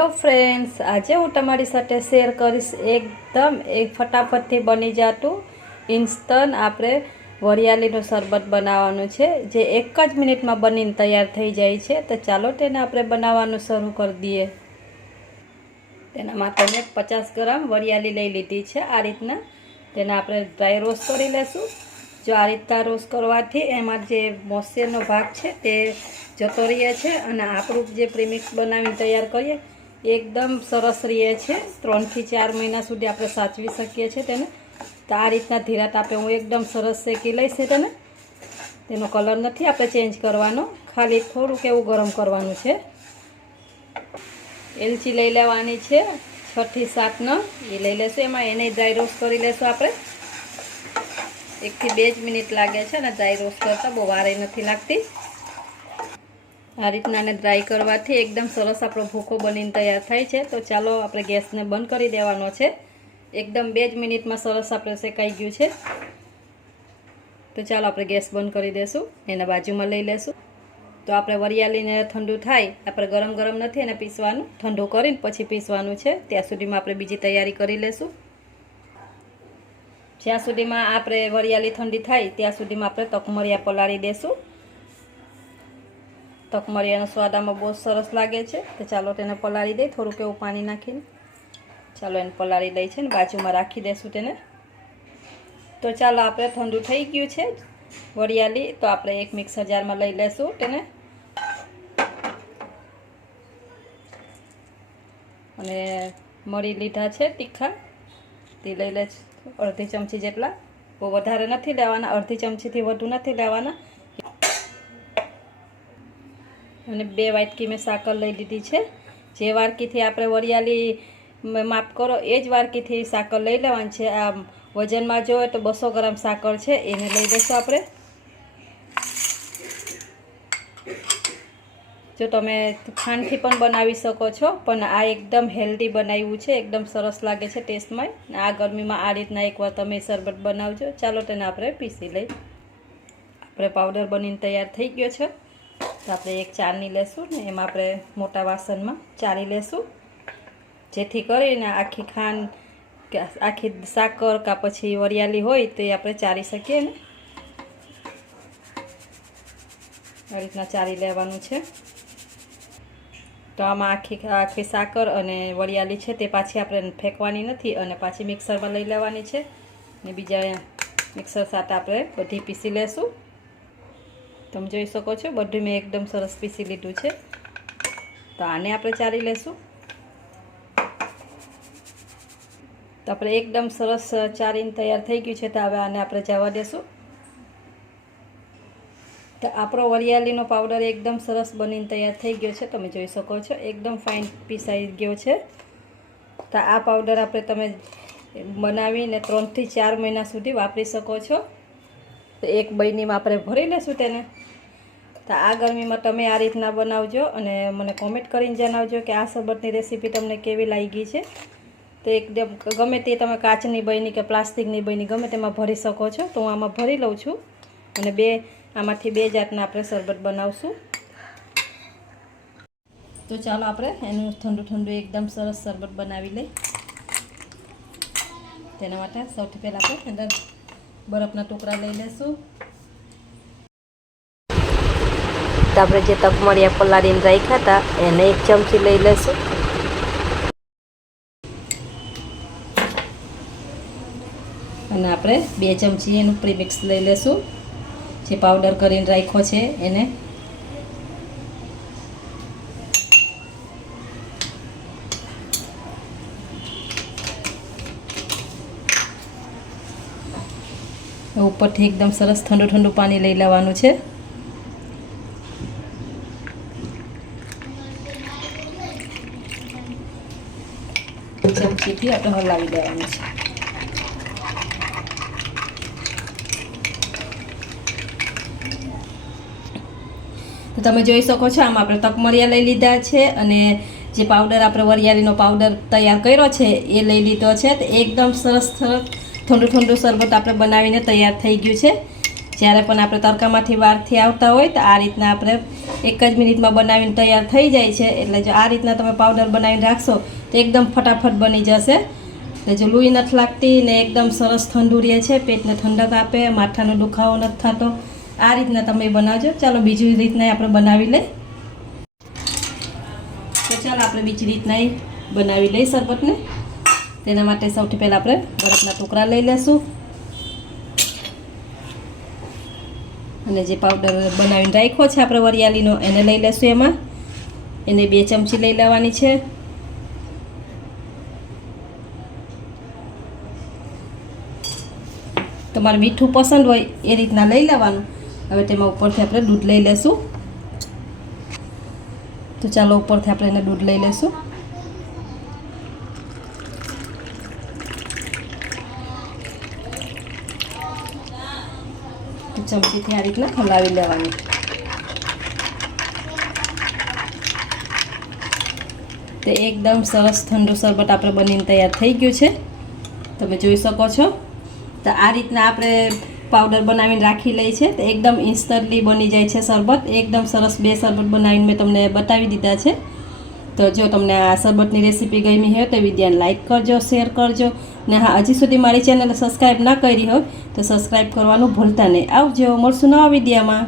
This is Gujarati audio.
આજે હું તમારી સાથે શેર કરીશ એકદમ એક ફટાફટથી બની જતું ઇન્સ્ટન્ટ આપણે વરિયાળીનું શરબત બનાવવાનું છે. જે એક જ મિનિટમાં બનીને તૈયાર થઈ જાય છે. તો ચાલો તેને આપણે બનાવવાનું શરૂ કરી દઈએ. તેના માટે મેં પચાસ ગ્રામ વરિયાળી લઈ લીધી છે. આ રીતના તેને આપણે ડ્રાય રોસ્ટ કરી લેશું. જો આ રીતના રોસ્ટ કરવાથી એમાં જે મોસ્યરનો ભાગ છે તે જતો રહે છે. અને આપણું જે પ્રીમિક્સ બનાવીને તૈયાર કરીએ એકદમ સરસ રહે છે. ત્રણથી ચાર મહિના સુધી આપણે સાચવી શકીએ છીએ તેને. તો આ રીતના ધીરા તાપે હું એકદમ સરસ શેકી લઈશ તેને. તેનો કલર નથી આપણે ચેન્જ કરવાનો. ખાલી થોડુંક એવું ગરમ કરવાનું છે. એલચી લઈ લેવાની છે. છથી સાત નંગ એ લઈ લેશું. એમાં એને ડ્રાય રોસ્ટ કરી લેશું આપણે. એકથી બે જ મિનિટ લાગે છે અને ડ્રાય રોસ્ટ કરતાં બહુ વારે નથી લાગતી. આ રીતના આને ડ્રાય કરવાથી એકદમ સરસ આપણો ભૂખો બનીને તૈયાર થાય છે. તો ચાલો આપણે ગેસને બંધ કરી દેવાનો છે. એકદમ બે જ મિનિટમાં સરસ આપણે શેકાઈ ગયું છે. તો ચાલો આપણે ગેસ બંધ કરી દઈશું એના બાજુમાં લઈ લેશું. તો આપણે વરિયાળીને ઠંડુ થાય, આપણે ગરમ ગરમ નથી એને પીસવાનું. ઠંડુ કરીને પછી પીસવાનું છે. ત્યાં સુધીમાં આપણે બીજી તૈયારી કરી લેશું. જ્યાં સુધીમાં આપણે વરિયાળી ઠંડી થાય, ત્યાં સુધીમાં આપણે તકમરિયા પલાળી દેશું. તકમરિયાનો સ્વાદ આમાં બહુ સરસ લાગે છે. તો ચાલો તેને પલાળી દઈ, થોડુંક એવું પાણી નાખીને. ચાલો એને પલાળી દઈ છે ને, બાજુમાં રાખી દઈશું તેને. તો ચાલો આપણે ઠંડુ થઈ ગયું છે વરિયાળી, તો આપણે એક મિક્સર જારમાં લઈ લેશું તેને. અને મરી લીધા છે તીખા. તે લઈ લે અડધી ચમચી જેટલા. બહુ વધારે નથી લેવાના, અડધી ચમચીથી વધુ નથી લેવાના. અને બે વાટકી મેં સાકર લઈ લીધી છે. જે વાટકીથી આપણે વરિયાળી માપ કરો, એ જ વાટકીથી સાકર લઈ લેવાની છે. આ વજનમાં જોઈએ તો બસો ગ્રામ સાકર છે, એને લઈ લઈશું આપણે. જો તમે ખાંડથી પણ બનાવી શકો છો, પણ આ એકદમ હેલ્ધી બનાવ્યું છે, એકદમ સરસ લાગે છે ટેસ્ટમાં આ ગરમીમાં આ રીતના એકવાર તમે શરબત બનાવજો. ચાલો તેને આપણે પીસી લઈ આપણે પાવડર બનીને તૈયાર થઈ ગયો છે. તો આપણે એક ચારની લેશું ને એમાં આપણે મોટા વાસણમાં ચાળી લેશું. જેથી કરીને આખી ખાંડ કે આખી સાકર કાં પછી વરિયાળી હોય તે આપણે ચાળી શકીએ ને. આ રીતના ચાળી લેવાનું છે. તો આમાં આખી આખી સાકર અને વરિયાળી છે તે પાછી આપણે ફેંકવાની નથી અને પાછી મિક્સરમાં લઈ લેવાની છે. ને બીજા મિક્સર સાથે આપણે બધી પીસી લેશું. તમે જોઈ શકો છો, બધું મેં એકદમ સરસ પીસી લીધું છે. તો આને આપણે ચારી લેશું. તો આપણે એકદમ સરસ ચારીને તૈયાર થઈ ગયું છે, તો હવે આને આપણે જવા દેશું. તો આપણો વરિયાળીનો પાવડર એકદમ સરસ બનીને તૈયાર થઈ ગયો છે, તમે જોઈ શકો છો, એકદમ ફાઇન પીસાઈ ગયો છે. તો આ પાવડર આપણે તમે બનાવીને ત્રણથી ચાર મહિના સુધી વાપરી શકો છો. તો એક બહેનીમાં આપણે ભરી લેશું તેને. તો આ ગરમીમાં તમે આ રીતના બનાવજો અને મને કોમેન્ટ કરીને જણાવજો કે આ શરબતની રેસીપી તમને કેવી લાગી છે. તો એકદમ ગમે તે તમે કાચની બની કે પ્લાસ્ટિકની બની ગમે તેમાં ભરી શકો છો. તો હું આમાં ભરી લઉં છું અને બે, આમાંથી બે જાતના આપણે શરબત બનાવશું. તો ચાલો આપણે એનું ઠંડુ ઠંડુ એકદમ સરસ શરબત બનાવી લઈ તેના માટે સૌથી પહેલાં આપણે અંદર બરફના ટુકડા લઈ લેશું. તો આપણે જે તકમળિયા પલાળીને રાખ્યા હતા એને એક ચમચી લઈ લેશું. અને આપણે બે ચમચી એનું પ્રીમિક્સ લઈ લેશું. જે પાવડર કરીને રાખ્યો છે એને ઉપરથી એકદમ સરસ ઠંડુ ઠંડુ પાણી લઈ લેવાનું છે. ચમચીથી આપણે હલાવી દેવાનું છે. તો તમે જોઈ શકો છો, આમાં આપણે તકમરિયા લઈ લીધા છે અને જે પાવડર આપણે વરિયાળીનો પાવડર તૈયાર કર્યો છે, એ લઈ લીધો છે. તો એકદમ સરસ સરસ ઠંડુ ઠંડુ શરબત આપણે બનાવીને તૈયાર થઈ ગયું છે. જ્યારે પણ આપણે તડકામાંથી બહારથી આવતા હોય તો આ રીતના આપણે એક જ મિનિટમાં બનાવીને તૈયાર થઈ જાય છે. એટલે જો આ રીતના તમે પાવડર બનાવીને રાખશો તો એકદમ ફટાફટ બની જશે. એટલે જો લૂઈ નથી લાગતી ને એકદમ સરસ ઠંડુ રહે છે, પેટને ઠંડક આપે, માથાનો દુખાવો નથી થતો, આ રીતના તમે બનાવજો. ચાલો બીજી રીતના આપણે બનાવી લે તો ચાલો આપણે બીજી રીતના બનાવી લઈ શરબતને. તેના માટે સૌથી પહેલાં આપણે બરફના ટુકડા લઈ લેશું. અને જે પાવડર બનાવીને રાખ્યો છે આપણે વરિયાળીનો, એને લઈ લેશું એમાં. એને બે ચમચી લઈ લેવાની છે. તમારે મીઠું પસંદ હોય એ રીતના લઈ લેવાનું. હવે તેમાં ઉપરથી આપણે દૂધ લઈ લેશું. તો ચાલો ઉપરથી આપણે એને દૂધ લઈ લેશું. ચમચીથી આ રીતના હલાવી લેવાની. તે એકદમ સરસ ઠંડુ શરબત આપણે બનીને તૈયાર થઈ ગયું છે. તમે જોઈ શકો છો. તો આ રીતના આપણે પાવડર બનાવીને રાખી લઈ છે. તો એકદમ ઇન્સ્ટન્ટલી બની જાય છે શરબત. એકદમ સરસ બે શરબત બનાવીને મેં તમને બતાવી દીધા છે. તો જો તમને આ શરબતની રેસીપી ગમી હોય તો વિદ્યાને લાઇક કરજો, શેર કરજો ને હા, હજી સુધી મારી ચેનલ સબસ્ક્રાઈબ ના કરી હોય તો સબસ્ક્રાઈબ કરવાનું ભૂલતા નહીં. આવજો, મળશું નવા વિડીયોમાં